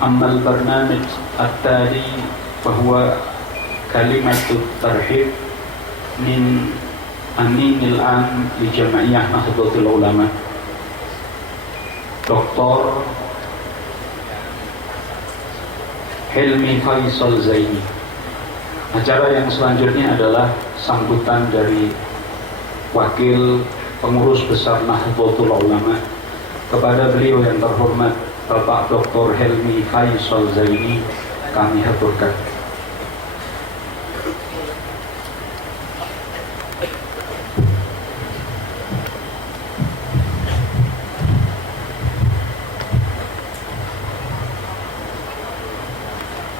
أما البرنامج التالي فهو كلمة الترحيب من أمين العام لجمعية نهضة العلماء Dr. Helmi Faisal Zaini. Acara yang selanjutnya adalah sambutan dari Wakil Pengurus Besar Nahdlatul Ulama. Kepada beliau yang terhormat Bapak Dr. Helmi Faisal Zaini kami haturkan.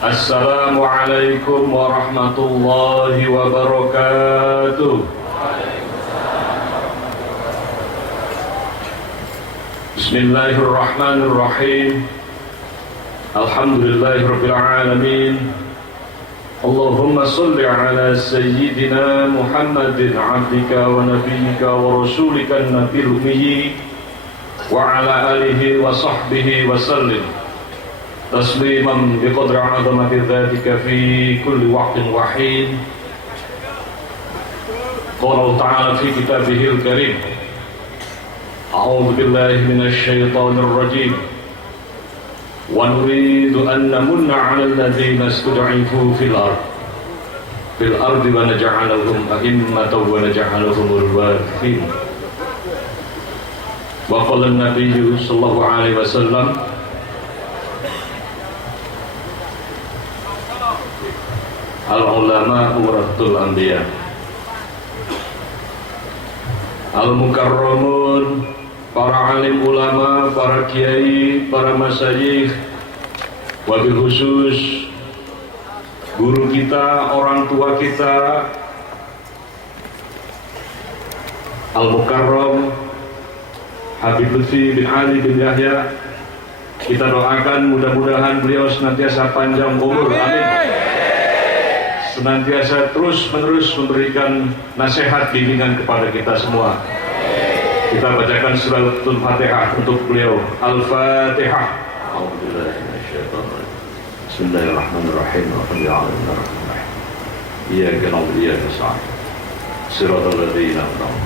Assalamualaikum warahmatullahi wabarakatuh. Bismillahirrahmanirrahim. Alhamdulillahirabbil alamin. Allahumma shalli ala sayyidina Muhammadin abdika wa nabiyyika wa rasulika an-nabiyil ummi wa ala alihi wa sahbihi wa sallim tasliman biqadri 'azamati dzatika fi kulli waqtin wa hin. Qala ta'ala fi kitabihil karim, a'udzu billahi minasy syaithanir rajim, wa nuridu an namunna 'alal ladzina istud'ifu fil ardi wa naj'alahum a'immatan wa naj'alahumul warithin. Wa qala an-nabiyyu sallallahu alaihi wasallam, al-ulama warathul anbiya. Al-mukarramun, para alim ulama, para kiai, para masyayikh, wabil khusus guru kita, orang tua kita, Al-Mukarram Habib Lutfi bin Ali bin Yahya. Kita doakan mudah-mudahan beliau senantiasa panjang umur, amin, senantiasa terus-menerus memberikan nasihat bimbingan kepada kita semua. Kita bacakan suratul Fatihah untuk beliau. Al-Fatihah. Bismillahirrahmanirrahim. Alhamdulillahirrahmanirrahim. Iyyaka na'budu wa iyyaka nasta'in. Shiratal ladzina an'amta 'alaihim.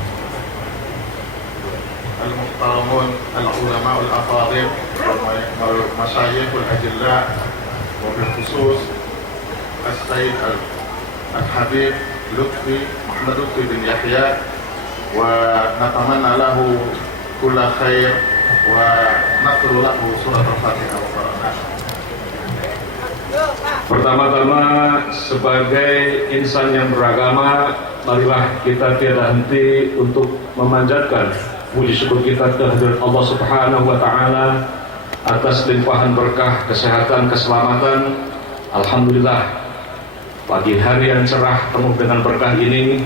Al-muhtaramun, al-ulama al-afadil, al-masyayikh al-ajilla, wa bil khusus As-Sayyid Al-Habib Lutfi Muhammad Lutfi bin Yahya, wa natamanna lahu kulla khair wa naqru lahu surat al-Fatihah wa barakatuh. Pertama-tama, sebagai insan yang beragama, marilah kita tiada henti untuk memanjatkan puji syukur kita kehadirat Allah Subhanahu wa taala atas limpahan berkah, kesehatan, keselamatan. Alhamdulillah, pagi hari yang cerah penuh dengan berkah ini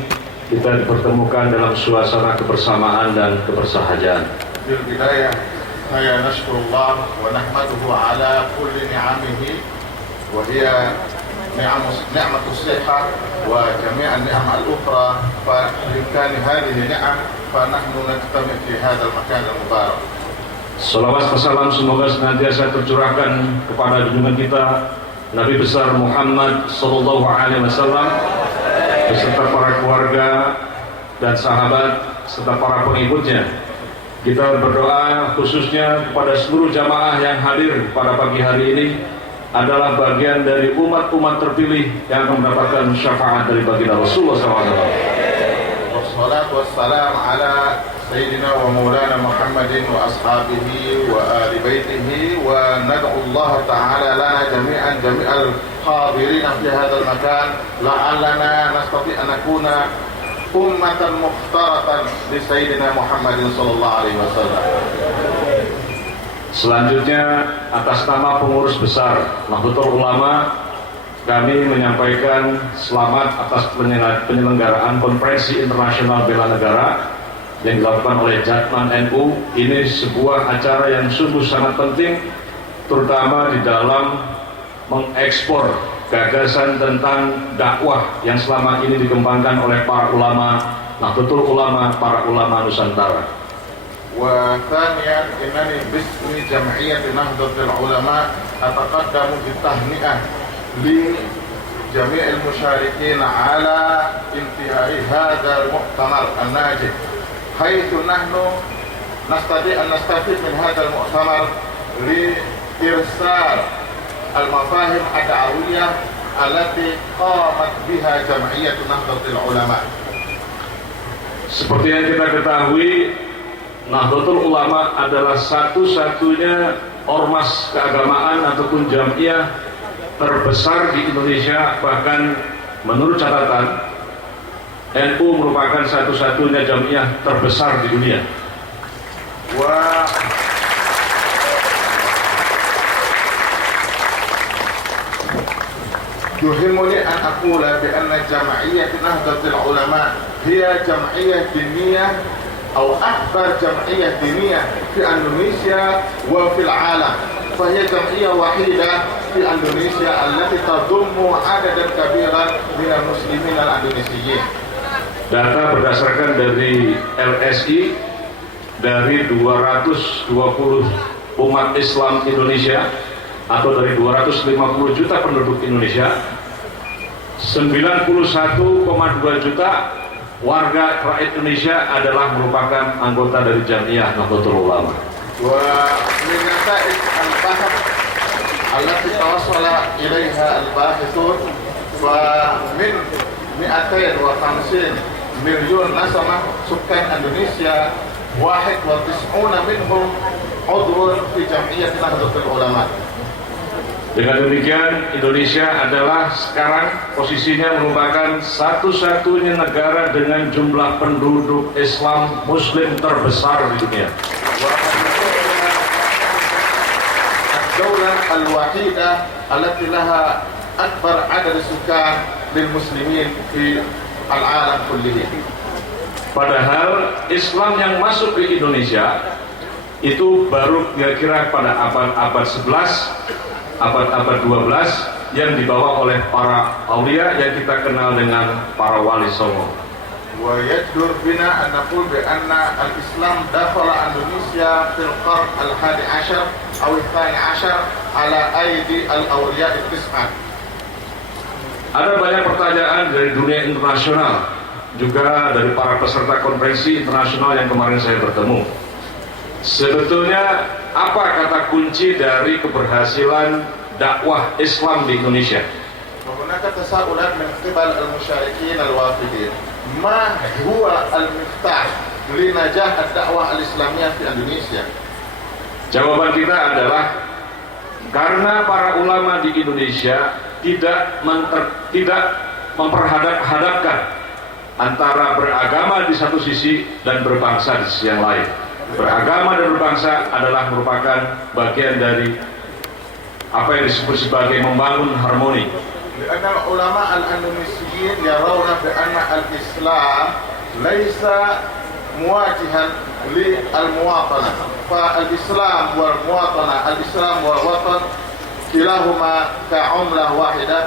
kita dipertemukan dalam suasana kebersamaan dan kebersahajan. Bil bidayah, saya nashkurullah wa nahmaduhu ala kulli ni'amihi wa hiya ni'matus sihah wa jami'an ni'am al-ukhra, fa limkani hadhihi ni'am fa nahnu najtami fi hadzal makan al-mubarak. Salawat salam semoga senantiasa tercurahkan kepada junjungan kita Nabi besar Muhammad sallallahu alaihi wasallam beserta para keluarga dan sahabat serta para pengikutnya. Kita berdoa khususnya kepada seluruh jamaah yang hadir pada pagi hari ini adalah bagian dari umat-umat terpilih yang akan mendapatkan syafaat dari baginda Rasulullah SAW. Wassalatu wassalam ala Sayyidina wa Maulana Muhammadin wa ashabihi wa ali baitihi, wa nad'u Allah ta'ala lana jami'al hadirina fi hadzal makan la'allana nastati' an nakuna ummatan mukhtaratan li Sayyidina Muhammadin sallallahu alaihi wasallam. Selanjutnya, atas nama pengurus besar Nahdlatul Ulama, kami menyampaikan selamat atas penyelenggaraan Konferensi Internasional Bela Negara yang dilakukan oleh Jatman NU. Ini sebuah acara yang sungguh sangat penting, terutama di dalam mengekspor gagasan tentang dakwah yang selama ini dikembangkan oleh para ulama Nahdlatul Ulama, para ulama Nusantara. وثانيا إنني باسم جمعية نهضة العلماء أتقدم بالتهنئة لجميع المشاركين على انتهاء هذا المؤتمر الناجح، حيث نحن نستطيع أن نستفيد من هذا المؤتمر لإرسال المفاهيم الدعوية التي قامت بها جمعية نهضة العلماء. Seperti yang kita ketahui, Nahdlatul Ulama adalah satu-satunya ormas keagamaan ataupun jamiah terbesar di Indonesia. Bahkan menurut catatan, NU merupakan satu-satunya jamiah terbesar di dunia. يهمني أن أقول بأن جمعية نهضة العلماء هي جمعية دينية أو أكبر جمعية دينية في إندونيسيا وفي العالم، فهي جمعية وحيدة في إندونيسيا التي تضم عددا كبيرا من المسلمين الإندونيسيين. Data berdasarkan dari LSI, dari 220 umat Islam Indonesia atau dari 250 juta penduduk Indonesia, 91,2 juta warga rakyat Indonesia adalah merupakan anggota dari Jamiah Nahdlatul Ulama. ومن نتائج البحث التي توصل إليها الباحثون، فمن 250 مليون نسمة سكان إندونيسيا 91 منهم عضو في جمعية نهضة العلماء. Dengan demikian, Indonesia adalah sekarang posisinya merupakan satu-satunya negara dengan jumlah penduduk Islam Muslim terbesar di dunia. الدولة الوحيدة التي لها أكبر عدد السكان للمسلمين في العالم كله. Padahal Islam yang masuk ke Indonesia itu baru kira-kira pada abad 11, abad 12 yang dibawa oleh para aulia yang kita kenal dengan para wali songo. ويجدر بنا أن نقول بأن الإسلام دخل إندونيسيا في القرن ال11 أو ال12 على أيدي الأولياء التسعة. Ada banyak pertanyaan dari dunia internasional, juga dari para peserta konferensi internasional yang kemarin saya bertemu. Sebetulnya apa kata kunci dari keberhasilan dakwah Islam di Indonesia? وهناك تساؤلات من قبل المشاركين الوافدين، ما هو المفتاح لنجاح الدعوة الإسلامية في إندونيسيا؟ Jawaban kita adalah karena para ulama di Indonesia tidak memperhadap-hadapkan antara beragama di satu sisi dan berbangsa di sisi yang lain. Beragama dan berbangsa adalah merupakan bagian dari apa yang disebut sebagai membangun harmoni. لأن العلماء الأندونيسيين يرون بأن الإسلام ليس مواجها للمواطنة، فالإسلام والمواطنة، الإسلام والوطن كلاهما كعملة واحدة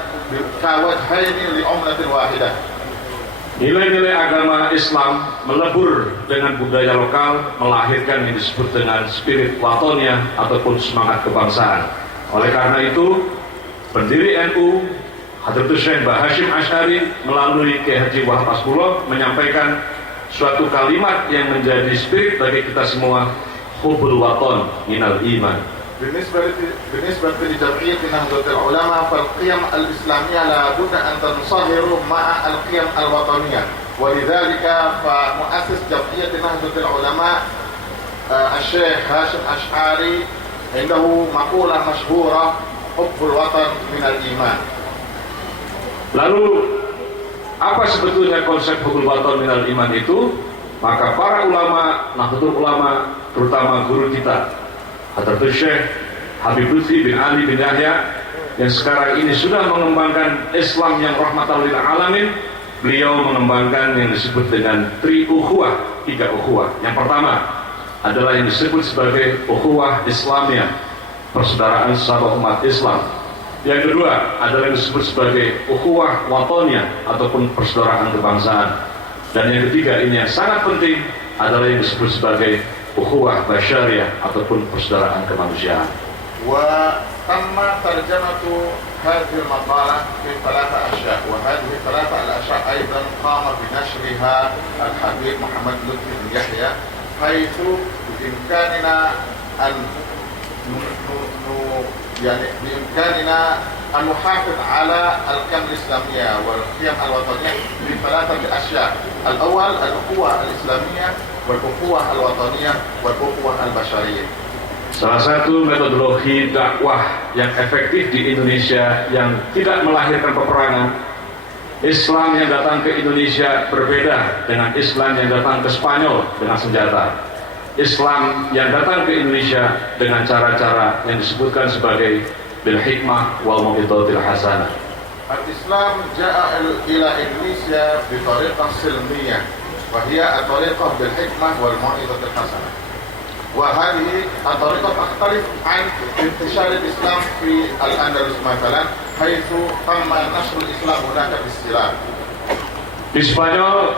كوجهين لعملة واحدة. Nilai-nilai agama Islam melebur dengan budaya lokal, melahirkan yang disebut dengan spirit watonia ataupun semangat kebangsaan. Oleh karena itu, pendiri NU Hadratus Syekh Mbah Hashim Asy'ari melalui Kiai Haji Wahab Asbullah menyampaikan suatu kalimat yang menjadi spirit bagi kita semua, hubbul waton minal iman. بالنسبة لجمعية نهضة العلماء فالقيم الإسلامية لا بد أن تنصهر مع القيم الوطنية، ولذلك فمؤسس جمعية نهضة العلماء الشيخ هاشم أشعري عنده مقولة مشهورة حب الوطن من الإيمان. Lalu apa sebetulnya konsep hubbul waton minal iman itu? Maka para ulama, Nahdlatul Ulama, terutama guru kita Hadratus Syekh Habib Lutfi bin Ali bin Yahya yang sekarang ini sudah mengembangkan Islam yang rahmatan lil alamin. Beliau mengembangkan yang disebut dengan ukhuwah, 3 ukhuwah. Yang pertama adalah yang disebut sebagai ukhuwah Islamiyah, persaudaraan sesama umat Islam. Yang kedua adalah yang disebut sebagai ukhuwah watoniyah ataupun persaudaraan kebangsaan. Dan yang ketiga, ini yang sangat penting, adalah yang disebut sebagai ukhuwah basyariah ataupun persaudaraan kemanusiaan. وتم ترجمة هذه المقالة في 3 أشياء، وهذه 3 الأشياء أيضا قام بنشرها الحبيب محمد لطفي بن يحيى، حيث بإمكاننا أن بإمكاننا أن نحافظ على القيم الإسلامية والقيم الوطنية ب3 أشياء. الأول الأخوة الإسلامية، والأخوة الوطنية، والأخوة البشرية. Salah satu metodologi dakwah yang efektif di Indonesia yang tidak melahirkan peperangan, Islam yang datang ke Indonesia berbeda dengan Islam yang datang ke Spanyol dengan senjata. Islam yang datang ke Indonesia dengan cara-cara yang disebutkan sebagai bil hikmah wal mau'izatil hasanah. Al-Islam ja'a ila Indonesia bi tariqah silmiyah, wa hiya at-tariqah bil hikmah wal mau'izatil hasanah. وهذه الطريقة تختلف عن انتشار الإسلام في الأندلس مثلا، حيث تم نشر الإسلام هناك بالسلاح. Di Spanyol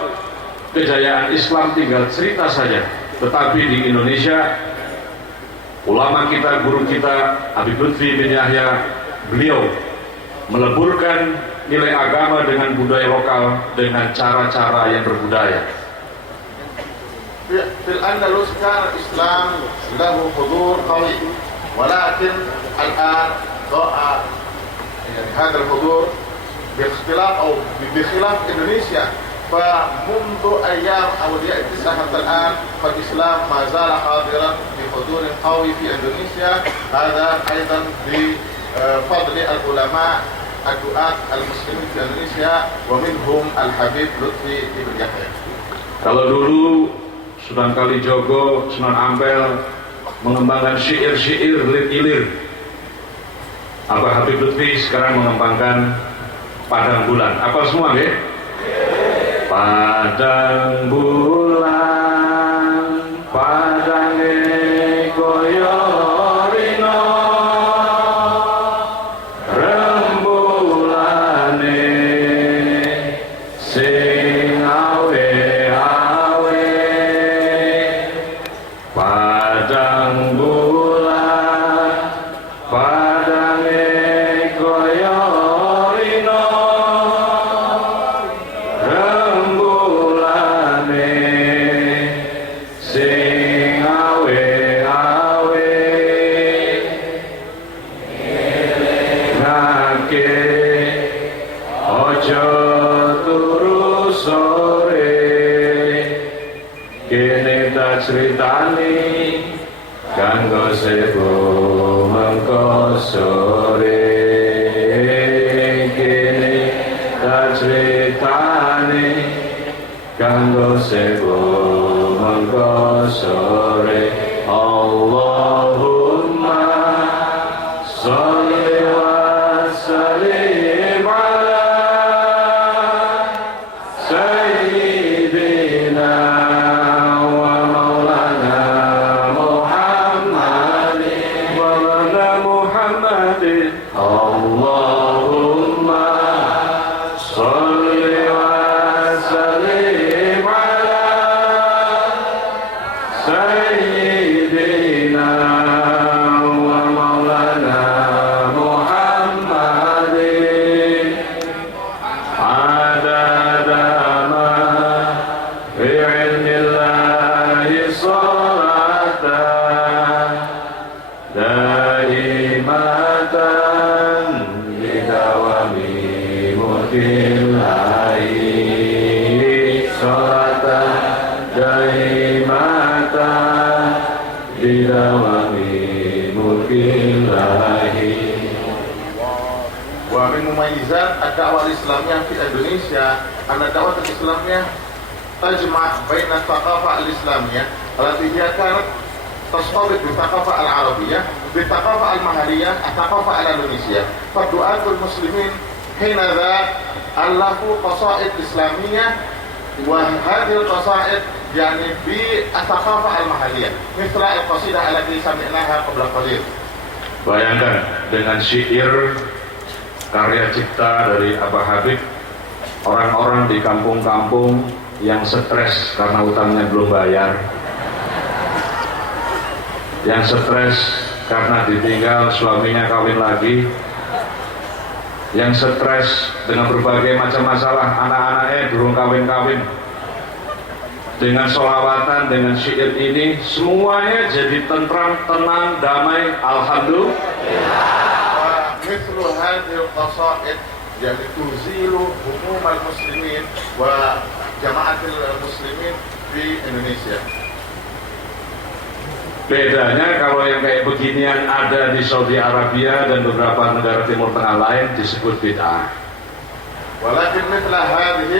kejayaan Islam tinggal cerita saja, tetapi di Indonesia ulama kita, guru kita Habib Lutfi bin Yahya, beliau meleburkan nilai agama dengan budaya lokal dengan cara-cara yang berbudaya. في الأندلس كان الإسلام له حضور قوي، ولكن الآن ضاع هذا الحضور باختلاف أو بخلاف إندونيسيا. فمنذ أيام أولياء التسعة حتى الآن فالإسلام ما زال حاضرا بحضور قوي في إندونيسيا، هذا أيضا بفضل العلماء الدعاة المسلمين في إندونيسيا ومنهم الحبيب لطفي بن يحيى. Kalau dulu Sunan Kalijogo, Sunan Ampel mengembangkan syair-syair ilir, Abah Habib Lutfi sekarang mengembangkan Padang Bulan. Apa semua nggih? Padang bulan, padange koyo rino, rembulane sing awe-awe. Padang bulan, padange koyo rino, rembulane sing awe-awe. Ngake ojo turu sore, kene tak critani kanggo sebo mengko sore. Kene tak critani kanggo sebo mengko sore. Allahumma sholli wa sallim ala sayyidina wa maulana Muhammadin wa ala Muhammadin. Allahumma sholli wa sallim ala sayyidina wa maulana Muhammadin adada ma fi ilmillahi salatan daimatan bidawami mulkillahi salatan daimatan bidawami mulkillahi. ومن مميزات الدعوة الإسلامية في إندونيسيا أن الدعوة الإسلامية تجمع بين الثقافة الإسلامية التي هي كانت ترتبط بالثقافة العربية بالثقافة المحلية الثقافة الإندونيسية. فالدعاة المسلمين حين ذاك ألفوا قصائد إسلامية، وهذه القصائد يعني بالثقافة المحلية مثل القصيدة التي سمعناها قبل قليل. Bayangkan dengan syair karya cipta dari Abah Habib, orang-orang di kampung-kampung yang stres karena utangnya belum bayar, yang stres karena ditinggal suaminya kawin lagi, yang stres dengan berbagai macam masalah, anak-anaknya belum kawin-kawin. Dengan sholawatan, dengan syair ini, semuanya jadi tentram, tenang, damai, alhamdulillah. مثل هذه القصائد يعني تزيل هموم المسلمين وجماعة المسلمين في Indonesia. Bedanya kalau yang kayak beginian ada di Saudi Arabia dan beberapa negara Timur Tengah lain disebut bid'ah. ولكن مثل هذه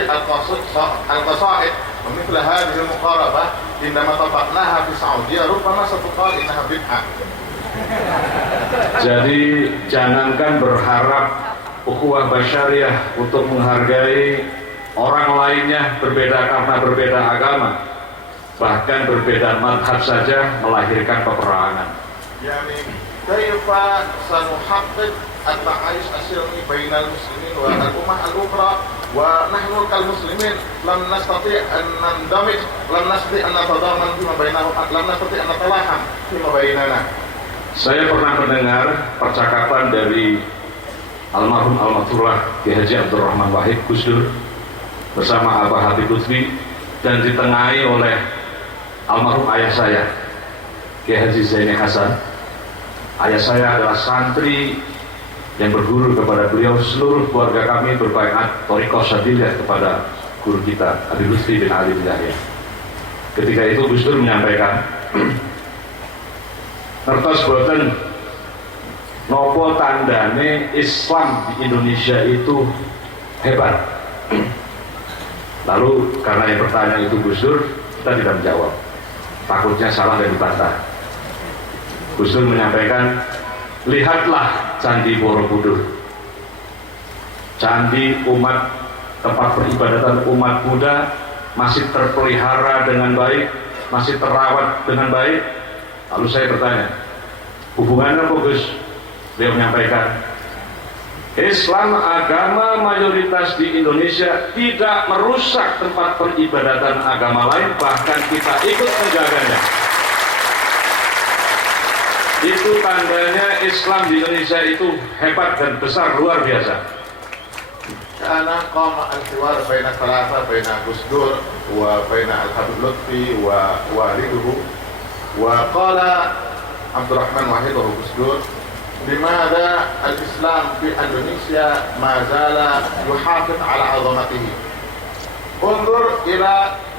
القصائد ومثل هذه المقاربة عندما طبقناها في السعودية ربما ستقال إنها بدعة. Jadi jangankan berharap ukhuwah basyariah untuk menghargai orang lainnya berbeda karena berbeda agama, bahkan berbeda madhab saja melahirkan peperangan. يعني كيف سنحقق التعايش السلمي بين المسلمين والأمة الأخرى ونحن كالمسلمين لم نستطيع أن نندمج، لم نستطيع أن نتضامن فيما بينهم، لم نستطيع أن نتلاحم فيما بيننا. Saya pernah mendengar percakapan dari almarhum almarhumah Ki Haji Abdurrahman Wahid Gus Dur bersama Abah Habib Lutfi dan ditengahi oleh almarhum ayah saya Ki Haji Zaini Hasan. Ayah saya adalah santri yang berguru kepada beliau. Seluruh keluarga kami berbaiat Thariqah Syadiliyah kepada guru kita Habib Lutfi bin Ali bin Yahya. Ketika itu Gus Dur menyampaikan, ngertos boten nopo tandane Islam di Indonesia itu hebat. Lalu karena yang pertanyaan itu Gus Dur, kita tidak menjawab, takutnya salah dan dibantah. Gus Dur menyampaikan, lihatlah Candi Borobudur, candi umat, tempat peribadatan umat Buddha masih terpelihara dengan baik, masih terawat dengan baik. Lalu saya bertanya, hubungannya apa Gus? Dia menyampaikan, Islam agama mayoritas di Indonesia tidak merusak tempat peribadatan agama lain, bahkan kita ikut menjaganya. Itu tandanya Islam di Indonesia itu hebat dan besar, luar biasa. Karena قام الحوار بين ثلاثة بين Gus Dur وبين الحبيب لطفي ووالده وقال عبد الرحمن واحد وهو Gus Dur لماذا الإسلام في إندونيسيا ما زال يحافظ على عظمته. انظر إلى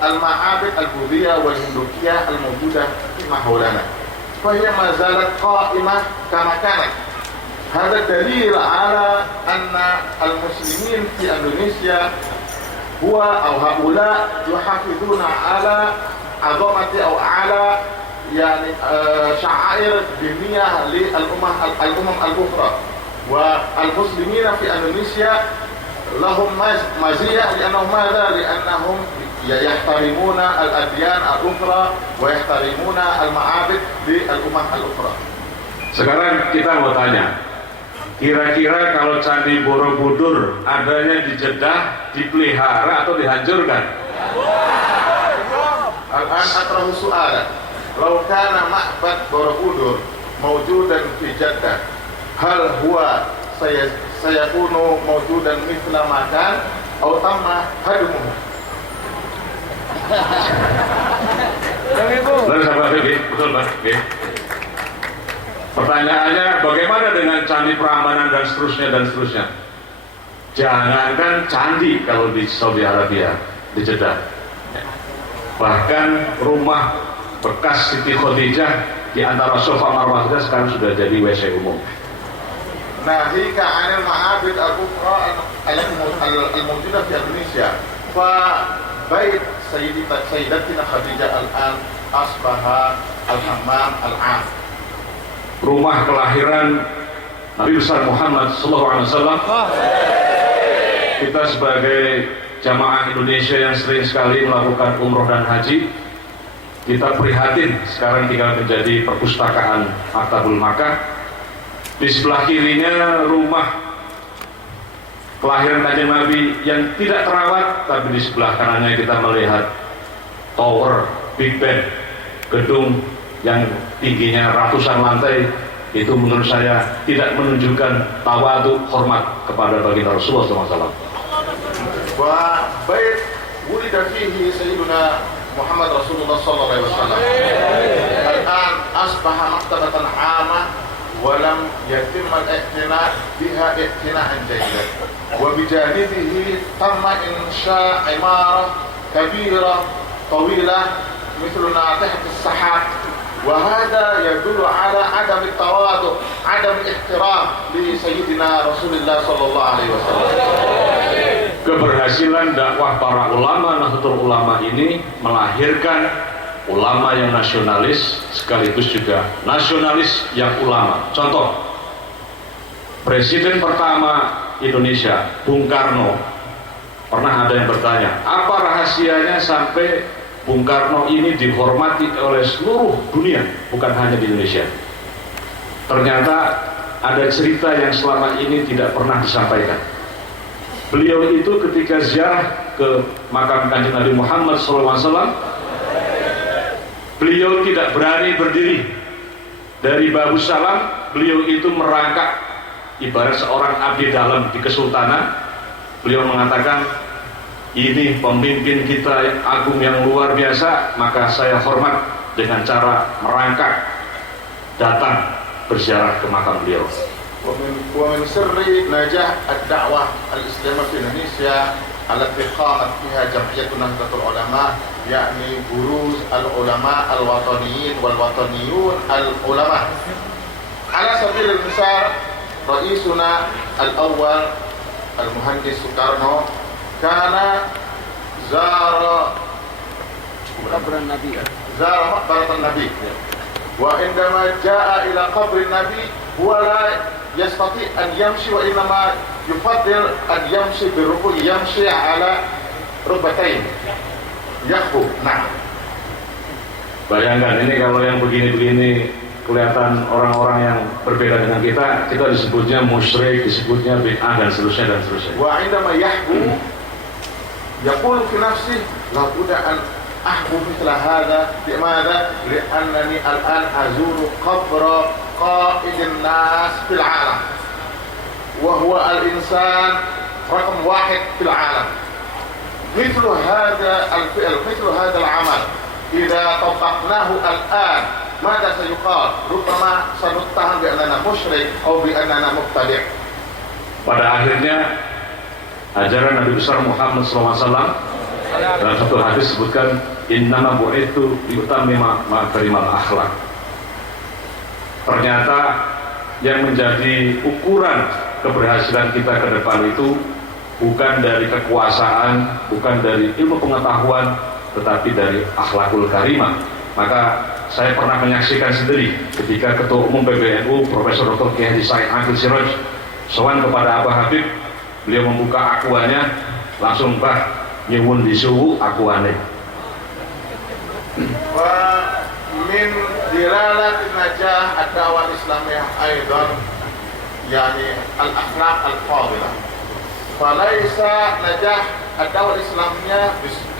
المعابد البوذية والهندوكية الموجودة فيما حولنا فهي ما زالت قائمة كما كانت. هذا دليل على أن المسلمين في إندونيسيا هو أو هؤلاء يحافظون على عظمة أو على يعني شعائر دينية للأمم الأخرى. والمسلمين في إندونيسيا لهم مزية لأنهم ماذا؟ لأنهم يحترمون الأديان الأخرى ويحترمون المعابد للأمم الأخرى. Sekarang kita mau tanya, kira-kira kalau Candi Borobudur adanya di Jeddah, dipelihara atau dihancurkan? الآن أطرح سؤالا، لو كان معبد بوروبودور موجودا في جدة هل هو سيكون موجودا مثل ما كان أو تم هدمه؟ Lalu sahabat betul Pak. Pertanyaannya, bagaimana dengan candi Prambanan dan seterusnya? Jangankan candi kalau di Saudi Arabia, di Jeddah, bahkan rumah bekas Siti Khadijah di antara sofa Marwah sekarang sudah jadi WC umum. ناهيك عن المعابد الأخرى الموجودة في إندونيسيا فبيت سيدتنا خديجة الآن أصبح الحمام العام. Rumah kelahiran Nabi besar Muhammad SAW. Kita sebagai jamaah Indonesia yang sering sekali melakukan umroh dan haji, kita prihatin sekarang tinggal menjadi perpustakaan Maktabul Makkah. Di sebelah kirinya rumah kelahiran Kanjeng Nabi yang tidak terawat, tapi di sebelah kanannya kita melihat tower, Big Ben, gedung yang tingginya ratusan lantai, itu menurut saya tidak menunjukkan tawadu hormat kepada baginda Rasulullah SAW. Wa bait wulida fihi sayyiduna Muhammad Rasulullah sallallahu alaihi wasallam. Al-an asbaha maktabatan 'amah wa lam yatim al-i'tina biha i'tina'an jayyidan. Wa bijanibihi tamma insha' imarah kabirah tawilah mithlu natihat as-sahab. Wa hadha yadullu ala adam at-tawadu', adam ihtiram li sayyidina Rasulullah sallallahu alaihi wasallam. Keberhasilan dakwah para ulama Nahdlatul Ulama ini melahirkan ulama yang nasionalis sekaligus juga nasionalis yang ulama. Contoh, Presiden pertama Indonesia, Bung Karno, pernah ada yang bertanya, apa rahasianya sampai Bung Karno ini dihormati oleh seluruh dunia, bukan hanya di Indonesia. Ternyata ada cerita yang selama ini tidak pernah disampaikan. Beliau itu ketika ziarah ke makam Kanjeng Nabi Muhammad SAW, beliau tidak berani berdiri. Dari Babu Salam, beliau itu merangkak ibarat seorang abdi dalam di kesultanan. Beliau mengatakan, ini pemimpin kita yang agung yang luar biasa, maka saya hormat dengan cara merangkak datang berziarah ke makam beliau. ومن سر نجاح الدعوة الإسلامية في إندونيسيا التي قامت فيها جمعية نهضة العلماء يعني بروز العلماء الوطنيين والوطنيون العلماء. على سبيل المثال رئيسنا الأول المهندس سوكارنو كان زار مقبرة النبي، وعندما جاء إلى قبر النبي هو لا يستطيع أن يمشي وإنما يفضل أن يمشي بالركوع، يمشي على ركبتين يخطو. Nah, bayangkan ini kalau yang begini-begini kelihatan orang-orang yang berbeda dengan kita disebutnya musyrik, disebutnya bid'ah dan seterusnya dan seterusnya. وعندما يحبو يقول في نفسه لابد أن أحبو مثل هذا. لماذا؟ لأنني الآن أزور قبر قائد الناس في العالم وهو الإنسان رقم 1 في العالم. مثل هذا الفعل، مثل هذا العمل إذا طبقناه الآن ماذا سيقال؟ ربما سنتهم بأننا مشرك أو بأننا مبتدع. Pada akhirnya ajaran Nabi besar Muhammad SAW dalam satu hadis sebutkan, innama bu'ithu liutammima makarimal akhlak. Ternyata yang menjadi ukuran keberhasilan kita ke depan itu bukan dari kekuasaan, bukan dari ilmu pengetahuan, tetapi dari akhlakul karimah. Maka saya pernah menyaksikan sendiri ketika Ketua Umum PBNU Profesor Dr. Kiai Haji Said Akil Siraj sowan kepada Abah Habib, beliau membuka akuannya, langsung bah nyuwun disuwu akuane. ومن دلالة نجاح الدعوة الإسلامية أيضا يعني الأخلاق الفاضلة. فليس نجاح الدعوة الإسلامية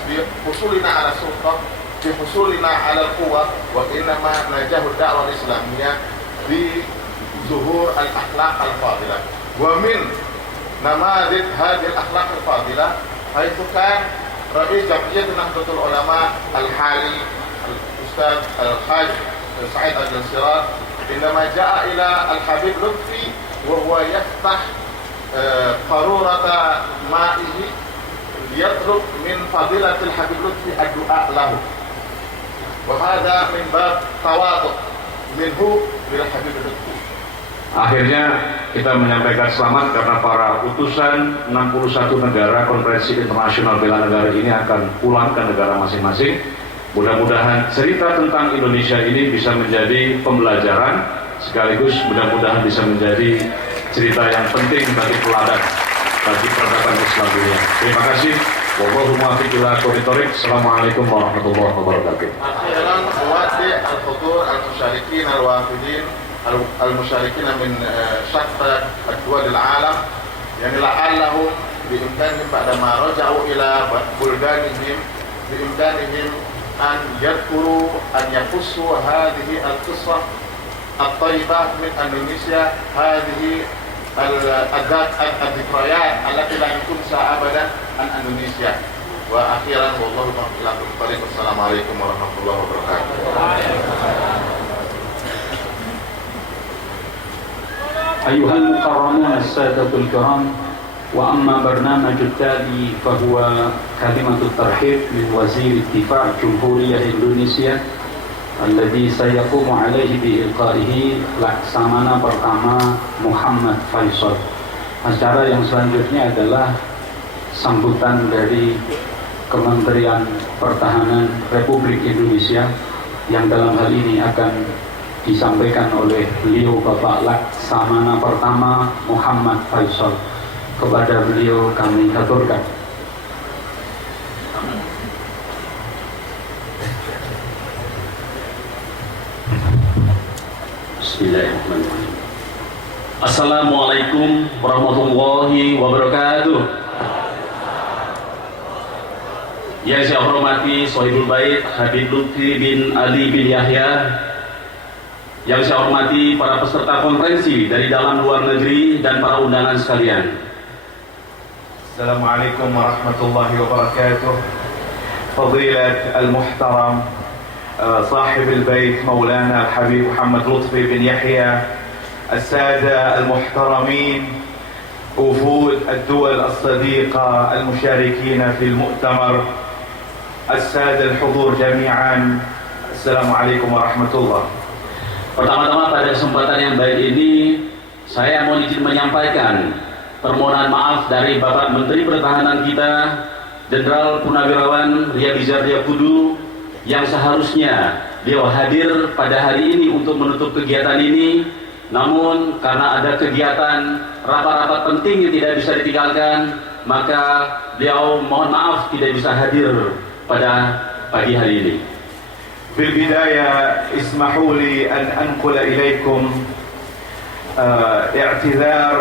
بحصولنا على السلطة، بحصولنا على القوة، وإنما نجاح الدعوة الإسلامية بظهور الأخلاق الفاضلة. ومن نماذج هذه الأخلاق الفاضلة حيث كان رئيس جمعية نهضة العلماء الحالي الأستاذ الحاج سعيد الجنسرات عندما جاء إلى الحبيب لطفي وهو يفتح قارورة مائه يطلب من فضيلة الحبيب لطفي الدعاء له، وهذا من باب تواضع منه للحبيب لطفي. Akhirnya kita menyampaikan selamat karena para utusan 61 negara Konferensi Internasional Bela Negara ini akan pulang ke negara masing-masing. Mudah-mudahan cerita tentang Indonesia ini bisa menjadi pembelajaran, sekaligus mudah-mudahan bisa menjadi cerita yang penting bagi teladan bagi peradaban Islam dunia. Terima kasih. Wallahu muwaffiq ila aqwamit thoriq. Assalamualaikum warahmatullahi wabarakatuh. Akhiran uwaddi al-hudur al-musyarikin al-wafidin المشاركين من شتى الدول العالم، يعني لعلهم بإمكانهم بعدما رجعوا إلى بلدانهم بإمكانهم أن يذكروا أن يقصوا هذه القصة الطيبة من إندونيسيا، هذه الذكريات التي لا تنسى أبدا عن إندونيسيا. وأخيرا والله الطريق. السلام عليكم ورحمة الله وبركاته. أيها المكرمون السادة الكرام، وأما برنامج التالي فهو كلمة الترحيب من وزير الدفاع جمهورية إندونيسيا الذي سيقوم عليه بإلقائه Laksamana Pertama Muhammad Faisal. Acara yang selanjutnya adalah sambutan dari Kementerian Pertahanan Republik Indonesia yang dalam hal ini akan disampaikan oleh beliau Bapak Laksamana Pertama Muhammad Faisal. Kepada beliau kami aturkan. Bismillahirrahmanirrahim. Assalamualaikum warahmatullahi wabarakatuh. Yang saya hormati Sohibul Bait Habib Lutfi bin Ali bin Yahya, yang saya hormati para peserta konferensi dari dalam luar negeri dan para undangan sekalian. Assalamualaikum warahmatullahi wabarakatuh. Fadilat al-muhtaram صاحب البيت مولانا الحبيب محمد لطفي بن يحيى، السادة المحترمين، وفود الدول الصديقة المشاركين في المؤتمر، السادة الحضور جميعا، السلام عليكم ورحمة الله. Pertama-tama pada kesempatan yang baik ini saya mohon izin menyampaikan permohonan maaf dari Bapak Menteri Pertahanan kita, Jenderal Purnawirawan Ria Bizar Kudu, yang seharusnya beliau hadir pada hari ini untuk menutup kegiatan ini, namun karena ada kegiatan rapat-rapat penting yang tidak bisa ditinggalkan, maka beliau mohon maaf tidak bisa hadir pada pagi hari ini. في البداية اسمحوا لي أن أنقل إليكم اعتذار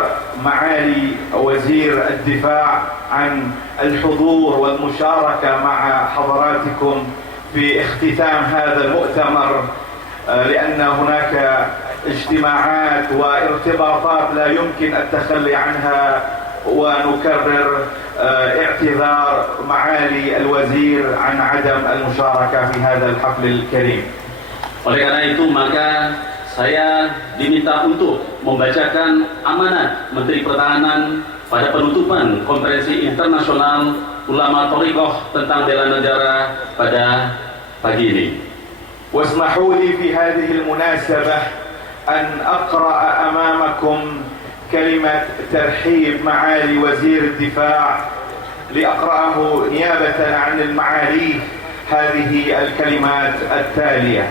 معالي وزير الدفاع عن الحضور والمشاركة مع حضراتكم في اختتام هذا المؤتمر، لأن هناك اجتماعات وارتباطات لا يمكن التخلي عنها، ونكرر اعتذار معالي الوزير عن عدم المشاركة في هذا الحفل الكريم. Oleh karena itu maka saya diminta untuk membacakan amanat Menteri Pertahanan pada penutupan Konferensi Internasional Ulama Thariqah tentang bela negara pada pagi ini. واسمحوا لي في هذه المناسبة أن أقرأ أمامكم كلمة ترحيب معالي وزير الدفاع، لأقرأه نيابة عن المعالي هذه الكلمات التالية.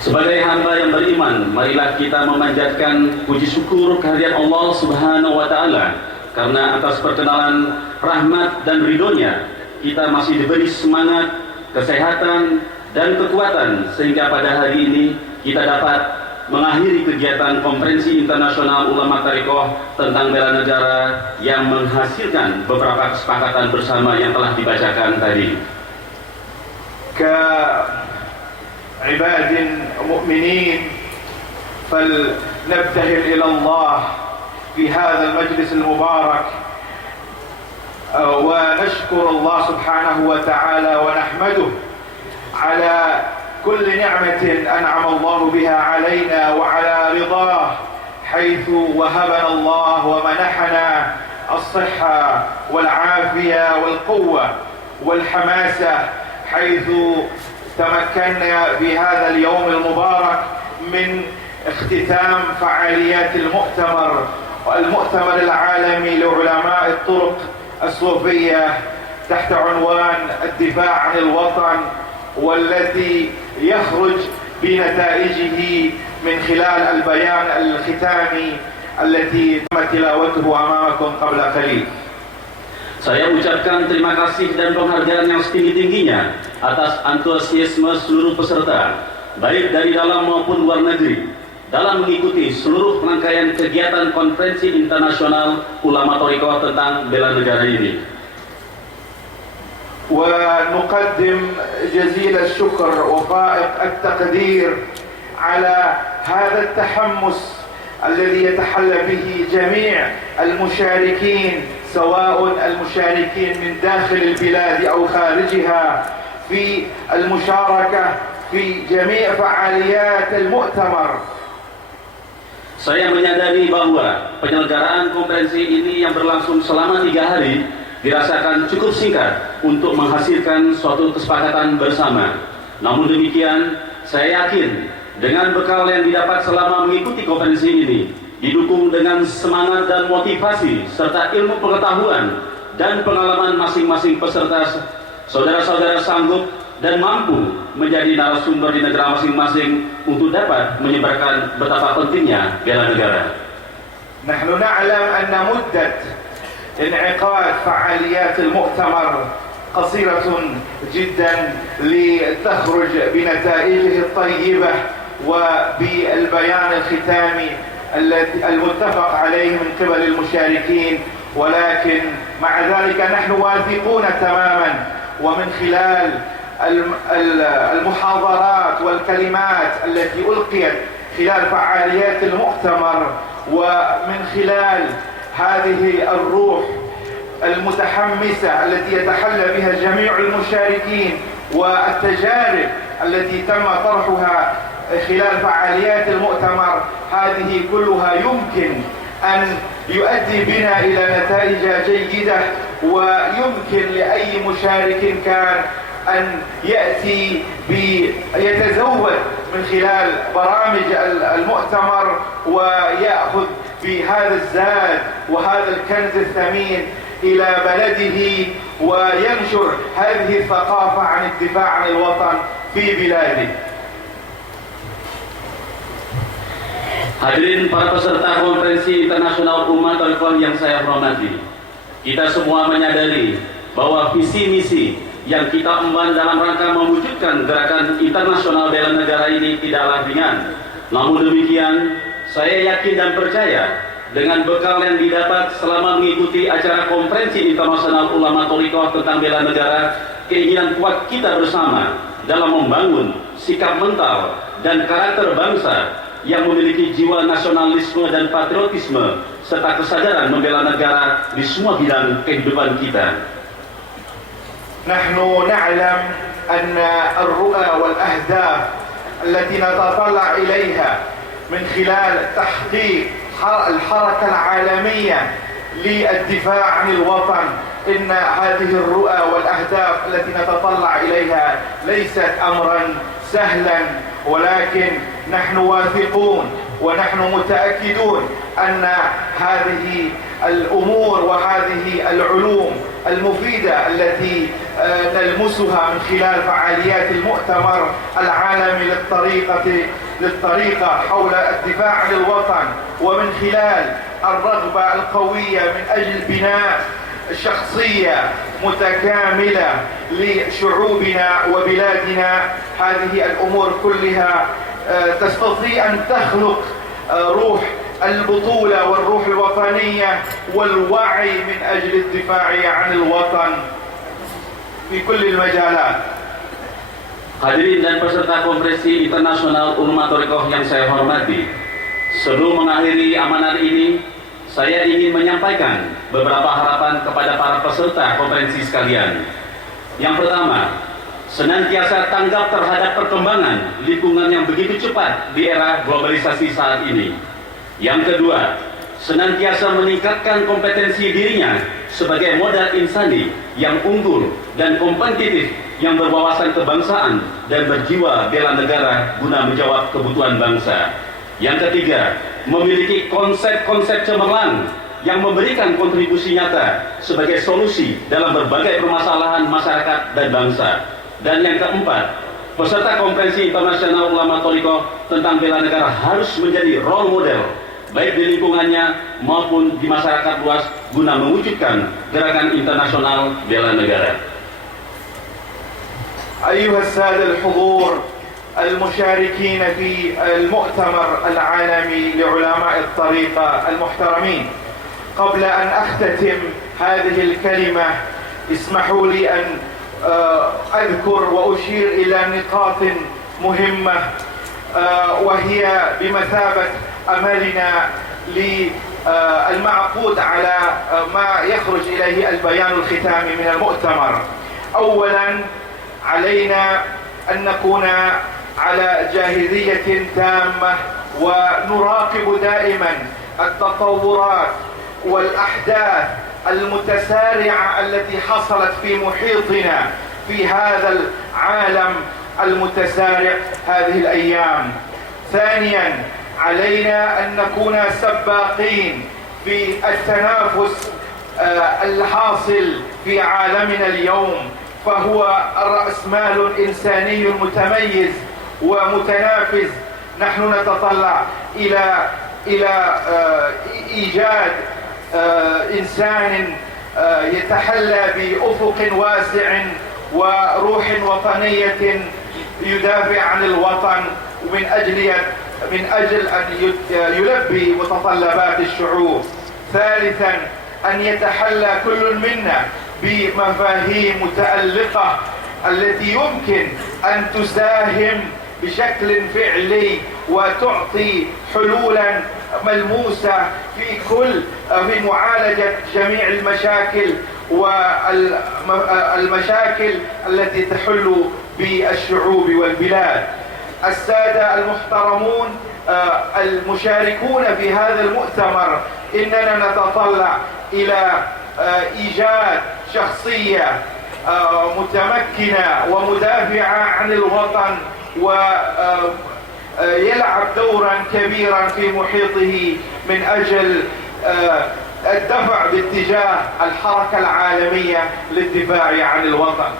Sebagai hamba yang beriman, marilah kita memanjatkan puji syukur kehadirat Allah Subhanahu wa taala, karena atas perkenalan rahmat dan ridhonya kita masih diberi semangat, kesehatan dan kekuatan sehingga pada hari ini kita dapat mengakhiri kegiatan Konferensi Internasional Ulama Thariqah tentang bela negara yang menghasilkan beberapa kesepakatan bersama yang telah dibacakan tadi. كعباد مؤمنين فلنبتهل إلى الله في هذا المجلس المبارك ونشكر الله سبحانه وتعالى ونحمده على كل نعمة أنعم الله بها علينا وعلى رضاه، حيث وهبنا الله ومنحنا الصحة والعافية والقوة والحماسة، حيث تمكنا في هذا اليوم المبارك من اختتام فعاليات المؤتمر العالمي لعلماء الطرق الصوفية تحت عنوان الدفاع عن الوطن، والتي يخرج بنتائجه من خلال البيان الختامي التي تم تلاوته أمامكم قبل قليل. Saya ucapkan terima kasih dan penghargaan yang setinggi-tingginya atas antusiasme seluruh peserta, baik dari dalam maupun luar negeri, dalam mengikuti seluruh rangkaian kegiatan Konferensi Internasional Ulama Thariqah tentang bela negara ini. ونقدم جزيل الشكر وفائق التقدير على هذا التحمس الذي يتحلى به جميع المشاركين، سواء المشاركين من داخل البلاد أو خارجها، في المشاركة في جميع فعاليات المؤتمر. Saya menyadari bahwa penyelenggaraan konferensi ini yang berlangsung selama 3 hari dirasakan cukup singkat untuk menghasilkan suatu kesepakatan bersama. Namun demikian, saya yakin dengan bekal yang didapat selama mengikuti konferensi ini, didukung dengan semangat dan motivasi serta ilmu pengetahuan dan pengalaman masing-masing peserta, saudara-saudara sanggup dan mampu menjadi narasumber di negara masing-masing untuk dapat menyebarkan betapa pentingnya bela negara. نحن نعلم أن مدة انعقاد فعاليات المؤتمر قصيرة جدا لتخرج بنتائجه الطيبة وبالبيان الختامي المتفق عليه من قبل المشاركين، ولكن مع ذلك نحن واثقون تماما، ومن خلال المحاضرات والكلمات التي ألقيت خلال فعاليات المؤتمر ومن خلال هذه الروح المتحمسة التي يتحلى بها جميع المشاركين والتجارب التي تم طرحها خلال فعاليات المؤتمر، هذه كلها يمكن أن يؤدي بنا إلى نتائج جيدة، ويمكن لأي مشارك كان أن يأتي يتزود من خلال برامج المؤتمر ويأخذ بهذا الزاد وهذا الكنز الثمين إلى بلده وينشر هذه الثقافة عن الدفاع عن الوطن في بلاده. Hadirin para peserta konferensi internasional umat Thariqah yang saya hormati, kita semua menyadari bahwa visi misi yang kita emban dalam rangka mewujudkan gerakan internasional bela negara ini tidaklah ringan. Namun demikian, saya yakin dan percaya dengan bekal yang didapat selama mengikuti acara konferensi internasional ulama Thariqah tentang bela negara, keinginan kuat kita bersama dalam membangun sikap mental dan karakter bangsa yang memiliki jiwa nasionalisme dan patriotisme serta kesadaran membela negara di semua bidang kehidupan kita. نحن نعلم أن الرؤى والأهداف التي نتطلع إليها من خلال تحقيق الحركة العالمية للدفاع عن الوطن، إن هذه الرؤى والأهداف التي نتطلع إليها ليست أمرا سهلا، ولكن نحن واثقون ونحن متأكدون أن هذه الأمور وهذه العلوم المفيدة التي نلمسها من خلال فعاليات المؤتمر العالمي للطريقة حول الدفاع عن الوطن، ومن خلال الرغبة القوية من أجل بناء شخصية متكاملة لشعوبنا وبلادنا، هذه الأمور كلها تستطيع أن تخلق روح البطولة والروح الوطنية والوعي من أجل الدفاع عن الوطن في كل المجالات. Hadirin dan peserta konferensi internasional umat Thariqah yang saya hormati, sebelum mengakhiri amanat ini, saya ingin menyampaikan beberapa harapan kepada para peserta konferensi sekalian. Yang pertama, senantiasa tanggap terhadap perkembangan lingkungan yang begitu cepat di era globalisasi saat ini. Yang kedua, senantiasa meningkatkan kompetensi dirinya sebagai modal insani yang unggul dan kompetitif, yang berwawasan kebangsaan dan berjiwa bela negara guna menjawab kebutuhan bangsa. Yang ketiga, memiliki konsep-konsep cemerlang yang memberikan kontribusi nyata sebagai solusi dalam berbagai permasalahan masyarakat dan bangsa. Dan yang keempat, peserta konferensi internasional ulama Thariqah tentang bela negara harus menjadi role model baik di lingkungannya maupun di masyarakat luas guna mewujudkan gerakan internasional bela negara. أيها السادة الحضور المشاركين في المؤتمر العالمي لعلماء الطريقة المحترمين، قبل أن أختتم هذه الكلمة اسمحوا لي أن أذكر وأشير إلى نقاط مهمة وهي بمثابة أملنا للمعقود على ما يخرج إليه البيان الختامي من المؤتمر. أولا علينا أن نكون على جاهزية تامة ونراقب دائما التطورات والأحداث المتسارعة التي حصلت في محيطنا في هذا العالم المتسارع هذه الأيام. ثانيا علينا أن نكون سباقين في التنافس الحاصل في عالمنا اليوم، فهو الرأسمال الإنساني المتميز ومتنافس. نحن نتطلع إلى إيجاد إنسان يتحلى بأفق واسع وروح وطنية يدافع عن الوطن من أجل أن يلبي متطلبات الشعوب. ثالثا أن يتحلى كل منا بمفاهيم متألقة التي يمكن أن تساهم بشكل فعلي وتعطي حلولا ملموسة في معالجة جميع المشاكل والمشاكل التي تحل بالشعوب والبلاد. السادة المحترمون المشاركون في هذا المؤتمر، إننا نتطلع إلى إيجاد شخصية متمكنة ومدافعة عن الوطن ويلعب دورا كبيرا في محيطه من أجل الدفع باتجاه الحركة العالمية للدفاع عن الوطن.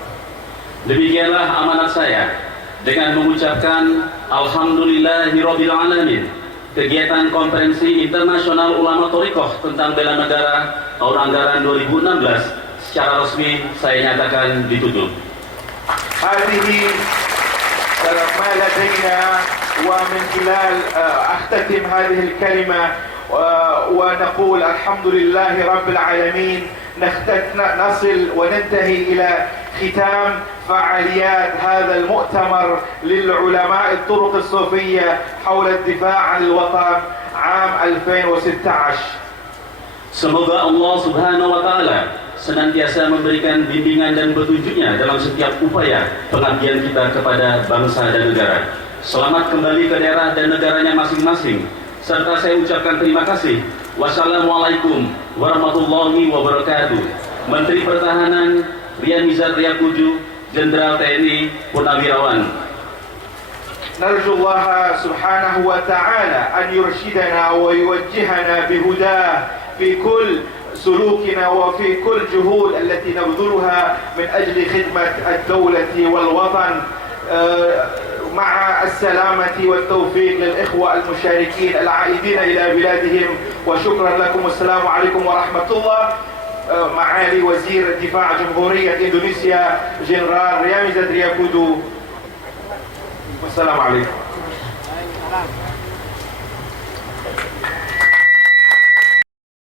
Demikianlah amanat saya dengan mengucapkan Alhamdulillahirabbil alamin. Kegiatan Konferensi Internasional Ulama Thariqah tentang Bela Negara tahun anggaran 2016 secara resmi saya nyatakan ditutup. هذه ما لدينا، ومن خلال أختتم هذه الكلمة ونقول الحمد لله رب العالمين. نصل وننتهي إلى ختام فعاليات هذا المؤتمر للعلماء الطرق الصوفية حول الدفاع عن الوطن عام 2016. Semoga Allah Subhanahu wa Ta'ala senantiasa memberikan bimbingan dan petunjuknya dalam setiap upaya pengabdian kita kepada bangsa dan negara. Selamat kembali ke daerah dan negaranya masing-masing. Serta saya ucapkan terima kasih. Wassalamualaikum warahmatullahi wabarakatuh. Menteri Pertahanan Riyamizat Riyakudu, Jenderal TNI Purnawirawan. نرجو الله سبحانه وتعالى أن يرشدنا ويوجهنا بهداه في كل سلوكنا وفي كل جهود التي نبذلها من أجل خدمة الدولة والوطن، مع السلامة والتوفيق للإخوة المشاركين العائدين إلى بلادهم. وشكرا لكم، والسلام عليكم ورحمة الله. معالي وزير الدفاع جمهورية إندونيسيا جنرال رياميزات رياكودو، والسلام عليكم.